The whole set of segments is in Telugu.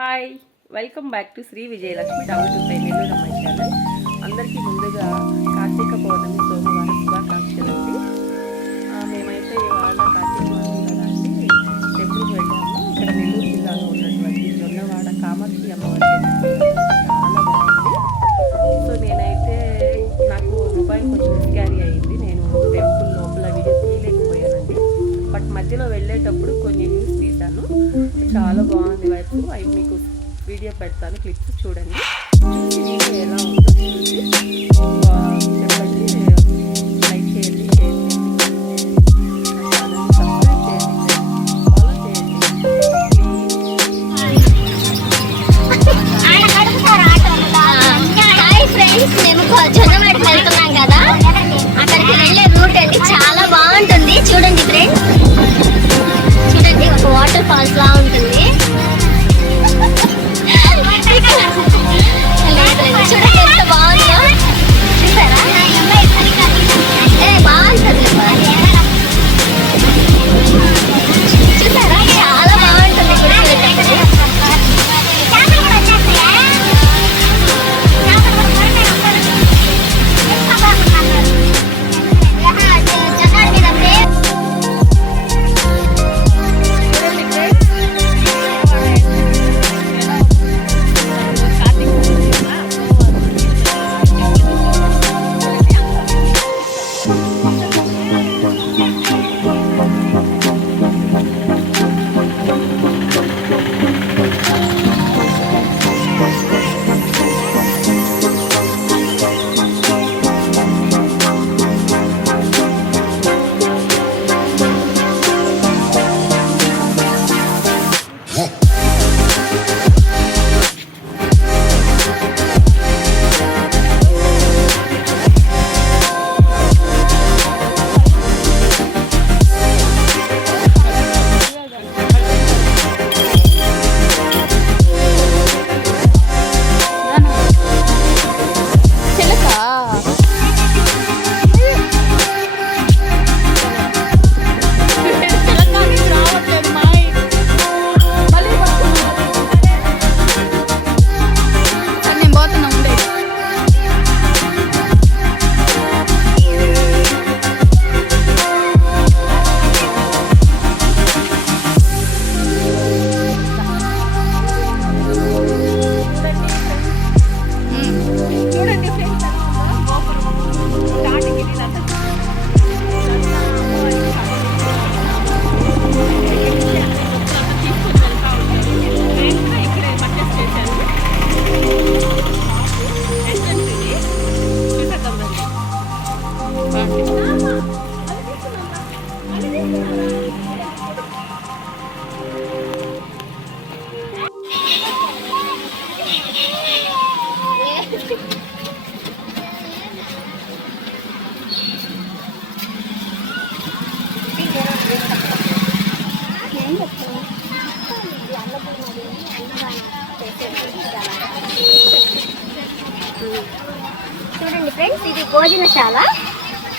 Hi, welcome back to Shri Vijayalakshmi down Nellore అమ్మాయి ఛానల్. అందరికీ ముందుగా కార్తీక పౌర్ణమి సోమవారం శుభాకాంక్షలు అండి. మేమైతే ఇవాళ కార్తీక పౌర్ణమి కదా అండి టెంపుల్కి వెళ్ళాము. ఇక్కడ నెల్లూరు జిల్లాలో ఉన్నటువంటి జొన్నవాడ కామాక్షి అమ్మవారి టెంపుల్ చాలా బాగుంది. సో నేనైతే నాకు మొబైల్ కొంచెం మిస్క్యారీ అయ్యింది. నేను టెంపుల్ లోపల వీడియో తీయలేకపోయానండి. బట్ మధ్యలో వెళ్ళేటప్పుడు కొన్ని న్యూస్ తీశాను. చాలా బాగుంది వైపు. అవి మీకు వీడియో పెడతాను, క్లిప్స్ చూడండి. వీడియో ఎలా ఉందో చూసి చెప్పండి. లైక్ చేయండి, షేర్ చేయండి, సబ్స్క్రైబ్ చేయండి, ఫాలో చేయండి. హాయ్ ఫ్రెండ్స్, మేము జొన్నవాడకి వెళ్తున్నాం కదా. అక్కడికి వెళ్ళే రూట్ అండి, చాలా బాగుంటుంది. చూడండి ఫ్రెండ్స్, చూడండి ఒక వాటర్ ఫాల్స్ లా ఉంటుంది. చూడండి ఎంత బాగుందో, చూసారా? బాగుంటుంది, చూసారా? చాలా బాగుంటుంది. చూడండి ఫ్రెండ్స్, ఇది భోజనశాల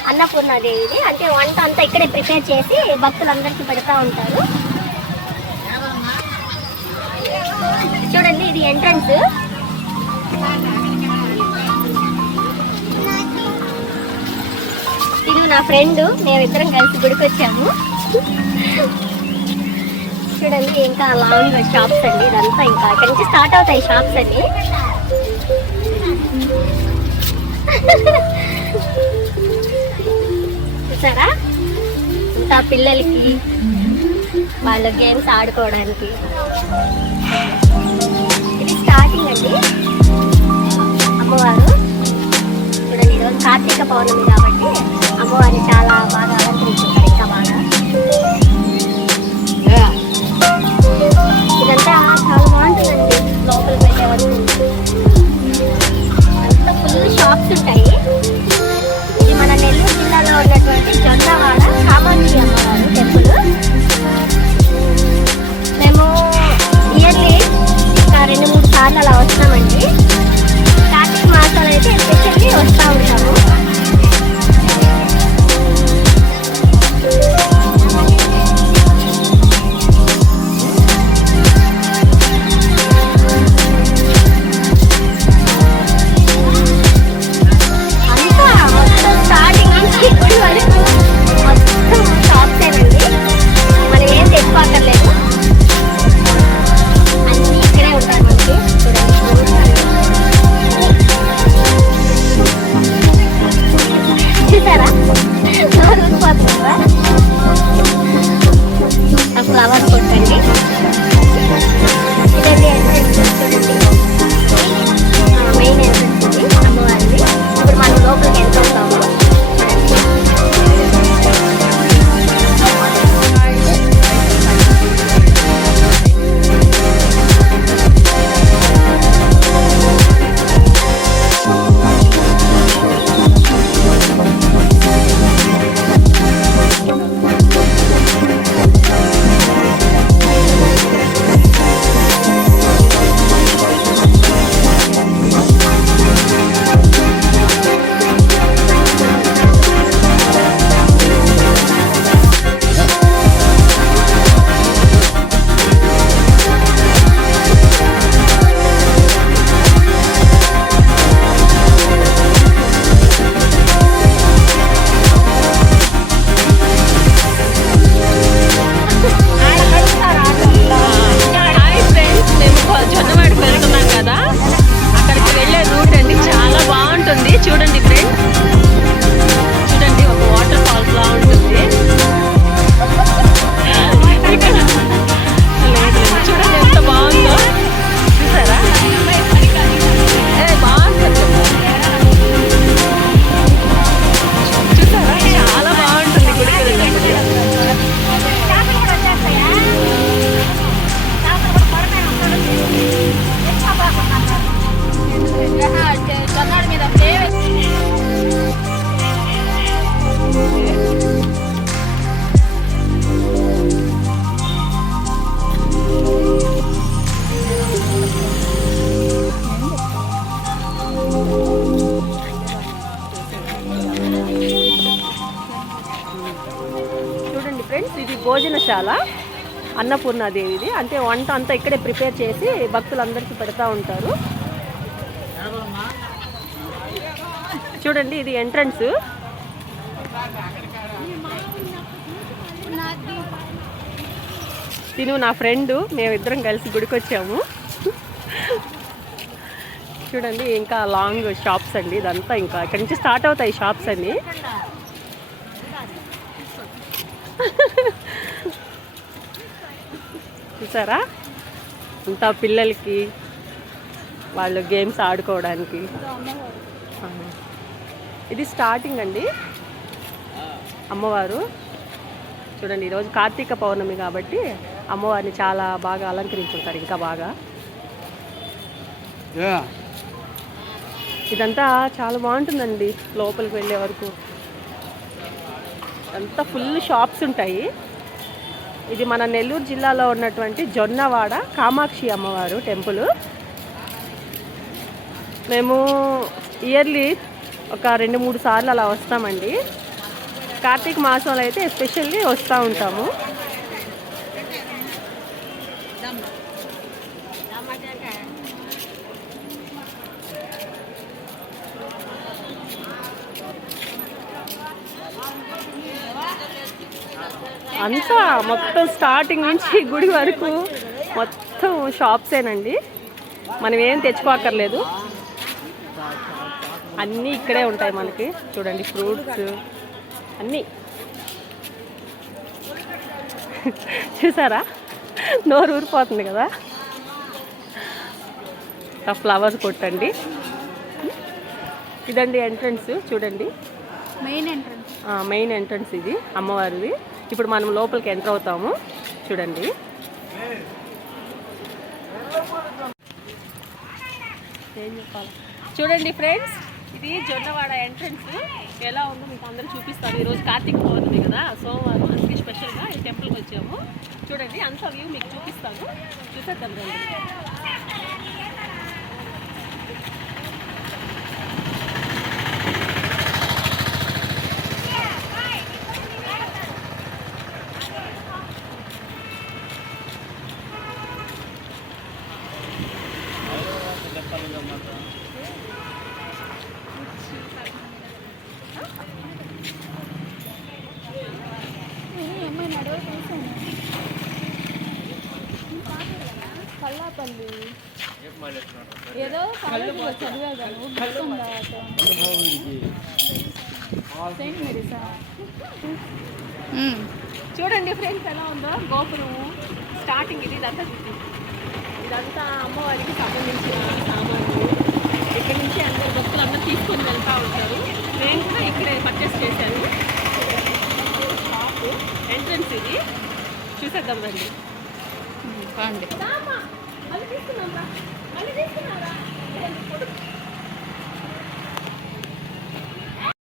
అన్నపూర్ణాదేవిది. అంటే వంట అంతా ఇక్కడే ప్రిపేర్ చేసి భక్తులందరికీ పెడతా ఉంటారు. చూడండి, ఇది ఎంట్రన్స్. ఇది నా ఫ్రెండ్, మేమిద్దరం కలిసి గుడికి వచ్చాము. చూడండి, ఇంకా లాంగ్ షాప్స్ అండి. ఇదంతా ఇంకా ఇక్కడి నుంచి స్టార్ట్ అవుతాయి షాప్స్ అన్ని. చూసారా, ఇంకా పిల్లలకి వాళ్ళ గేమ్స్ ఆడుకోవడానికి. ఇది స్టార్టింగ్ అండి. అమ్మవారు చూడండి, ఈరోజు కార్తీక పౌర్ణమి కాబట్టి అమ్మవారిని చాలా బాగా అలంకరించుకుంటారు. ఇంకా బాగా ఇదంతా చాలా బాగుంటుందండి. లోపలికి వెళ్ళే వరకు అంతా ఫుల్ షాప్స్ ఉంటాయి. ఇది మన నెల్లూరు జిల్లాలో ఉన్నటువంటి జొన్నవాడ కామాక్షి అమ్మవారు టెంపుల్. మేము ఇయర్లీ ఇంకా 2-3 సార్లు అలా వస్తామండి. కార్తీక మాసాలు అయితే ఎస్పెషల్లీ వస్తూ ఉంటాము. అన్నదానశాల, అన్నపూర్ణాదేవిది. అంటే వంట అంతా ఇక్కడే ప్రిపేర్ చేసి భక్తులందరికీ పెడతా ఉంటారు. చూడండి, ఇది ఎంట్రన్స్. తిను నా ఫ్రెండ్, మేమిద్దరం కలిసి గుడికి వచ్చాము. చూడండి, ఇంకా లాంగ్ షాప్స్ అండి. ఇదంతా ఇంకా ఇక్కడి నుంచి స్టార్ట్ అవుతాయి షాప్స్ అన్నీ. చూసారా, అంతా పిల్లలకి వాళ్ళు గేమ్స్ ఆడుకోవడానికి. ఇది స్టార్టింగ్ అండి అమ్మవారు. చూడండి, ఈరోజు కార్తీక పౌర్ణమి కాబట్టి అమ్మవారిని చాలా బాగా అలంకరించుంటారు, ఇంకా బాగా. ఇదంతా చాలా బాగుంటుందండి లోపలికి వెళ్ళే వరకు. అంతా ఫుల్ షాప్స్ ఉంటాయి. ఇది మన నెల్లూరు జిల్లాలో ఉన్నటువంటి జొన్నవాడ కామాక్షి అమ్మవారు టెంపుల్. మేము ఇయర్లీ ఒక 2-3 సార్లు అలా వస్తామండి. కార్తీక మాసంలో అయితే ఎస్పెషల్లీ వస్తూ ఉంటాము. అంతా మొత్తం స్టార్టింగ్ నుంచి గుడి వరకు మొత్తం షాప్సేనండి. మనం ఏం తెచ్చుకోక్కర్లేదు, అన్నీ ఇక్కడే ఉంటాయి మనకి. చూడండి, ఫ్రూట్స్ అన్నీ. చూసారా, నోరు ఊరిపోతుంది కదా. ఫ్లవర్స్ కొట్టండి. ఇదండి ఎంట్రన్స్. చూడండి, మెయిన్ ఎంట్రన్స్ ఇది అమ్మవారిది. ఇప్పుడు మనం లోపలికి ఎంటర్ అవుతాము. చూడండి, ఏం చెప్పాలి. చూడండి ఫ్రెండ్స్, ఇది జొన్నవాడ ఎంట్రన్స్. ఎలా ఉందో మీకు అందరూ చూపిస్తాను. ఈరోజు కార్తీక పౌర్ణమి కదా, సోమవారం, అందుకే స్పెషల్గా ఈ టెంపుల్కి వచ్చాము. చూడండి, అంత వ్యూ మీకు చూపిస్తాను, చూసేద్దాం రండి. ఏదో చదివాను. చూడండి ఫ్రెండ్స్, ఎలా ఉందో గోపురం స్టార్టింగ్. ఇదంతా అమ్మవారికి సంబంధించిన సామాన్లు. ఇక్కడ నుంచి అందరు భక్తులు అందరూ తీసుకొని వెళ్తూ ఉంటారు. నేను కూడా ఇక్కడే పర్చేస్ చేశాను. షాప్ ఎంట్రన్స్ ఇది, చూసేద్దాం రండి. బాగుంది. మళ్ళీ తీసుకున్నారా?